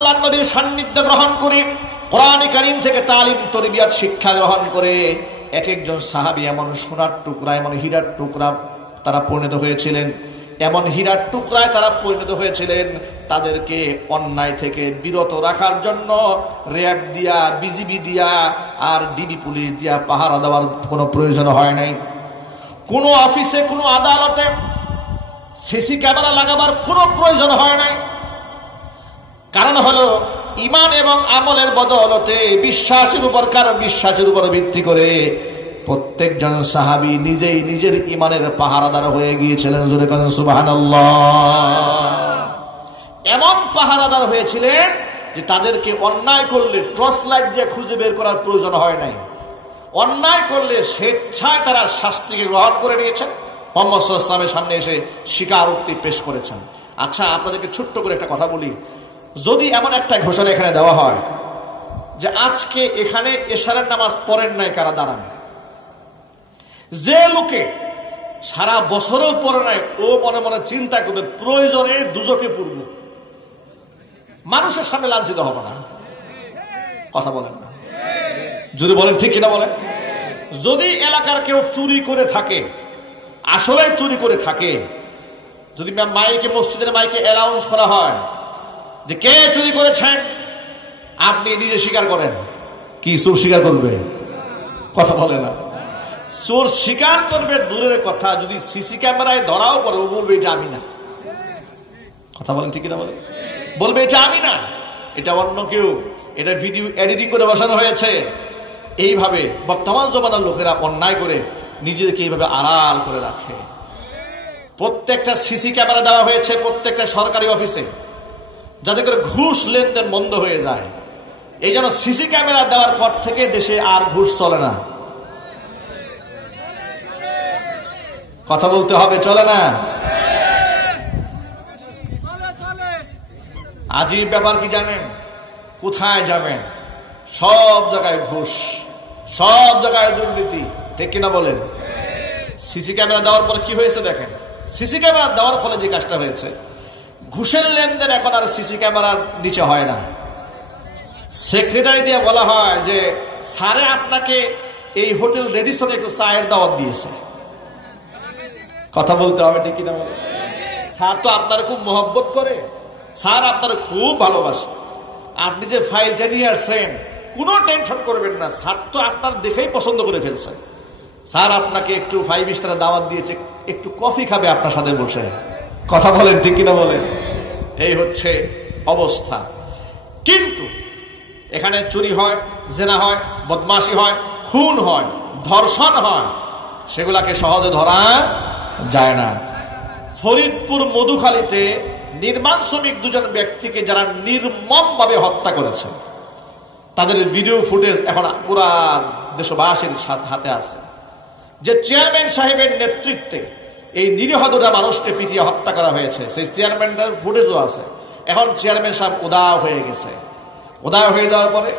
আল্লাহর নবীর সান্নিধ্য গ্রহণ করে কোরআন কারীম থেকে তালিম তরবিয়ত শিক্ষা গ্রহণ করে এক একজন সাহাবী এমন সোনার টুকরা, এমন হীরার টুকরা তারা পরিণত হয়েছিলেন, এমন হীরার টুকরায় তারা পরিণত হয়েছিলেন। তাদেরকে অন্যায় থেকে বিরত রাখার জন্য র্যাব দিয়া, বিজিবি দিয়া আর ডিবি পুলিশ দিয়া পাহারা দেওয়ার কোনো প্রয়োজন হয় নাই। কোনো অফিসে, কোনো আদালতে সিসি ক্যামেরা লাগাবার কোনো প্রয়োজন হয় নাই। কারণ হলো ঈমান এবং আমলের বদৌলতে, বিশ্বাসের উপর কারো বিশ্বাসের উপর ভিত্তি করে প্রত্যেকজন সাহাবী নিজেই নিজের ঈমানের পাহারাদার হয়ে গিয়েছিলেন। জোরে বলেন সুবহানাল্লাহ। এমন পাহারাদার হয়েছিলেন যে তাদেরকে অন্যায় করলে টর্চ লাইট দিয়ে খুঁজে বের করার প্রয়োজন হয় নাই। অন্যায় করলে স্বেচ্ছায় তারা শাস্তিকে গ্রহণ করে নিয়েছেন, মুহাম্মদ সাল্লাল্লাহু আলাইহি ওয়াসাল্লামের সামনে এসে স্বীকারোক্তি পেশ করেছেন। আচ্ছা, আপনাদেরকে ছোট্ট করে একটা কথা বলি। যদি এমন একটা ঘোষণা এখানে দেওয়া হয় যে আজকে এখানে এশারের নামাজ পড়েন নাই কারা, দাঁড়ান। যে লোকে সারা বছরও পড়ে নাই ও মনে মনে চিন্তা করবে প্রয়োজনে দুজকে পড়ব, মানুষের সামনে লাঞ্ছিত হবে না। কথা বলেন না, যদি বলেন ঠিক কিনা বলেন। যদি এলাকার কেউ চুরি করে থাকে, আসলে চুরি করে থাকে, যদি মাইকে, মসজিদের মাইকে অ্যানাউন্স করা হয় যে কে চুরি করেছেন, আপনি নিজে স্বীকার করেন, কি চোর স্বীকার করবে? কথা বলে না। চোর স্বীকার করবে দূরের কথা, যদি সিসি ক্যামেরায় ধরাও করে ও বলবে এটা আমি না। কথা বলেন ঠিক কিনা বলেন। বলবে এটা আমি না, এটা অন্য কেউ, এটা ভিডিও এডিটিং করে বসানো হয়েছে। এইভাবে বর্তমান জমানার লোকেরা অন্যায় করে নিজেদেরকে এইভাবে আড়াল করে রাখে। প্রত্যেকটা সিসি ক্যামেরা দেওয়া হয়েছে প্রত্যেকটা সরকারি অফিসে, যাতে করে ঘুষ লেনদেন বন্ধ হয়ে যায়। এই জন্য সিসি ক্যামেরা দেওয়ার পর থেকে দেশে আর ঘুষ চলে না। কথা বলতে হবে, চলে না। আজীব ব্যাপার কি জানেন? কোথায় যাবেন সব জায়গায় ঘুষ, সব জায়গায় দুর্নীতি, ঠিক কিনা বলেন। সিসি ক্যামেরা দেওয়ার পরে কি হয়েছে দেখেন। সিসি ক্যামেরা দেওয়ার ফলে যে কাজটা হয়েছে, ঘুষের লেনদেন এখন আর সিসি ক্যামেরার নিচে হয় না। সেক্রেটারি দিয়ে বলা হয় যে স্যারে আপনাকে এই হোটেল রেডিসনে একটু চায়ের দাওয়াত দিয়েছে। কথা বলতে হবে, ঠিক কিনা বলে। স্যার তো আপনার খুব মহব্বত করে, স্যার আপনার খুব ভালোবাসে, আপনি যে ফাইলটা নিয়ে আসছেন কোনো টেনশন করবেন না, স্যার তো আপনার দেখেই পছন্দ করে ফেলছেন। স্যার আপনাকে একটু 5 স্টার দাওয়াত দিয়েছে, একটু কফি খাবে আপনার সাথে বসে। কথা বলেন ঠিক কিনা বলেন। এই হচ্ছে অবস্থা। কিন্তু এখানে চুরি হয়, জেনা হয়, বদমাশি হয়, খুন হয়, ধর্ষণ হয়, সেগুলাকে সহজে ধরা যায় না। ফরিদপুর মধুখালীতে নির্মাণ শ্রমিক দুজন ব্যক্তিকে যারা নির্মমভাবে হত্যা করেছে, তাদের ভিডিও ফুটেজ এখন পুরা দেশবাসীর হাতে আছে। যে চেয়ারম্যান সাহেবের নেতৃত্বে এই নিরীহ দুটা মানুষকে পিটিয়ে হত্যা করা হয়েছে, সেই চেয়ারম্যানটার ফুটেজও আছে। এখন চেয়ারম্যান সাহেব উদাও হয়ে গেছে। উদাও হয়ে যাওয়ার পরে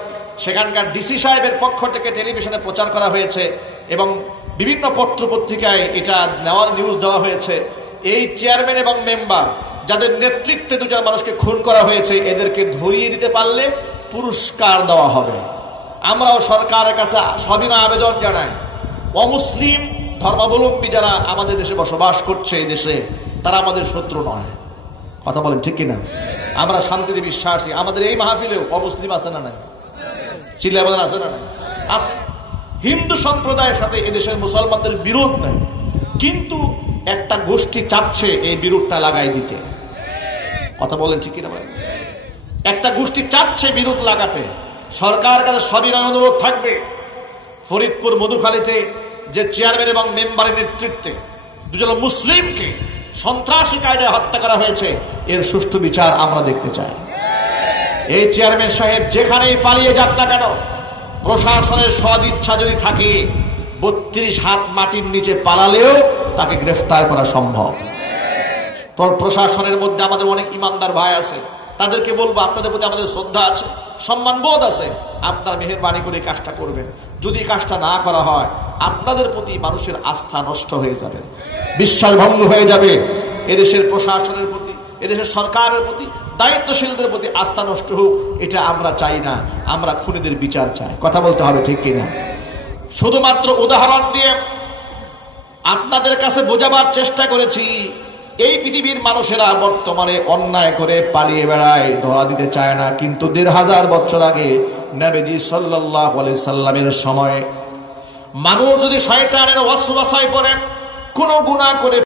সেখানকার ডিসি সাহেবের পক্ষ থেকে টেলিভিশনে প্রচার করা হয়েছে এবং বিভিন্ন পত্র পত্রিকায় এটা নেওয়ার নিউজ দেওয়া হয়েছে। এই চেয়ারম্যান এবং মেম্বার যাদের নেতৃত্বে দুজন মানুষকে খুন করা হয়েছে, এদেরকে ধরিয়ে দিতে পারলে পুরস্কার দেওয়া হবে। আমরাও সরকারের কাছে সবিনয় আবেদন জানাই, অমুসলিম ধর্মাবলম্বী যারা আমাদের দেশে বসবাস করছে, এই দেশে, তারা আমাদের শত্রু নয়। কথা বলেন ঠিক কিনা। আমরা শান্তিতে বিশ্বাসী। আমাদের এই মাহফিলেও অমুসলিম আছে না নাই? চিল্লায় বলেন আছে না নাই? আছে। হিন্দু সম্প্রদায়ের সাথে এদেশের মুসলমানদের বিরোধ নাই, কিন্তু একটা গোষ্ঠী চাচ্ছে এই বিরোধটা লাগাই দিতে। কথা বলেন ঠিক কিনা বলেন। একটা গোষ্ঠী চাচ্ছে বিরোধ লাগাতে। সরকার কাছে সবিনয় অনুরোধ থাকবে, ফরিদপুর মধুখালীতে যে চেয়ারম্যান এবং মেম্বারের নেতৃত্বে দুজন মুসলিমকে সন্ত্রাসী কায়দায় হত্যা করা হয়েছে, এর সুষ্ঠু বিচার আমরা দেখতে চাই। এই চেয়ারম্যান সাহেব যেখানেই পালিয়ে যাক না কেন, প্রশাসনের সদিচ্ছা যদি থাকে 32 হাত মাটির নিচে পালালেও তাকে গ্রেফতার করা সম্ভব। প্রশাসনের মধ্যে আমাদের অনেক ইমানদার ভাই আছে, তাদেরকে বলবো আপনাদের প্রতি আমাদের শ্রদ্ধা আছে, সম্মান বোধ আছে, আপনারা মেহেরবানি করে কাজটা করবেন। যদি কাজটা না করা হয়, আপনাদের প্রতি মানুষের আস্থা নষ্ট হয়ে যাবে, বিশ্বাস ভঙ্গ হয়ে যাবে। এদেশের প্রশাসনের প্রতি, এদেশের সরকারের প্রতি দায়িত্বশীলদের প্রতি আস্থা নষ্ট হোক, এটা আমরা চাই না। আমরা খুনিদের বিচার চাই। কথা বলতে হবে, ঠিক কিনা? শুধুমাত্র উদাহরণ দিয়ে আপনাদের কাছে বোঝাবার চেষ্টা করেছি, এই পৃথিবীর মানুষেরা বর্তমানে অন্যায় করে পালিয়ে বেড়ায়, ধরা দিতে চায় না। কিন্তু ১৫০০ বছর আগে নবীজি সাল্লাল্লাহু আলাইহি সাল্লামের সময় মানুষ যদি শয়তানের ওয়াসওয়াসায় পড়ে কোনো গুনাহ করে